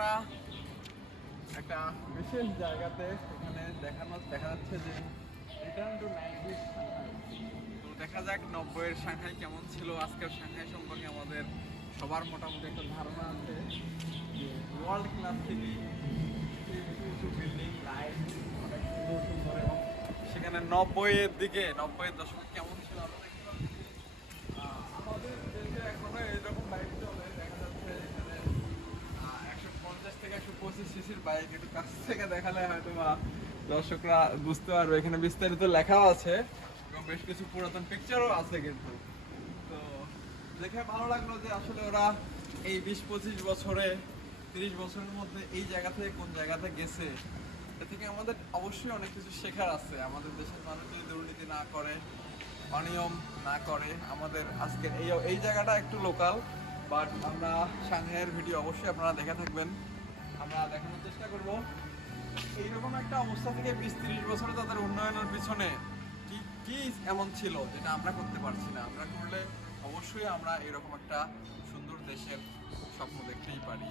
আমরা একটা বিশেষ জায়গাতে, এখানে দেখা যাচ্ছে যে রিটার্ন টু 90s সাংহাই। তো দেখা যাক 90-এর সাংহাই কেমন ছিল। আজকের সাংহাই সম্পর্কে আমাদের সবার মোটামুটি একটা ধারণা আছে যে ওয়ার্ল্ড ক্লাস সিটি, উঁচু বিল্ডিং, লাইট, অনেক সুন্দর সুন্দর, এবং সেখানে 90-এর দিকে 90-এর দশকে কেমন ছিল আমরা দেখতে পাচ্ছি। আমাদের দেশে এখনো এইরকম বাইক চলে, দেখা যাচ্ছে এখানে 150 থেকে 125 সিসির বাইক। একটু কাছ থেকে দেখালে হয়তো বা দর্শকরা বুঝতে পারবে। এখানে বিস্তারিত লেখাও আছে এবং বেশ কিছু পুরাতন পিকচারও আছে কিন্তু। তো দেখে ভালো লাগলো যে আসলে ওরা এই 20-25 বছরে, 30 বছরের মধ্যে এই জায়গা থেকে কোন জায়গাতে গেছে। এ থেকে আমাদের অবশ্যই অনেক কিছু শেখার আছে। আমাদের দেশের মানুষ যদি দুর্নীতি না করে, অনিয়ম না করে, আমাদের আজকের এই জায়গাটা একটু লোকাল, বাট আমরা সাংহাইয়ের ভিডিও অবশ্যই আপনারা দেখে থাকবেন। আমরা দেখানোর চেষ্টা করব এইরকম একটা অবস্থা থেকে 20-30 বছরে তাদের উন্নয়নের পিছনে কি কি এমন ছিল যেটা আমরা করতে পারছি না। আমরা করলে অবশ্যই আমরা এরকম একটা সুন্দর দেশের স্বপ্ন দেখতেই পারি।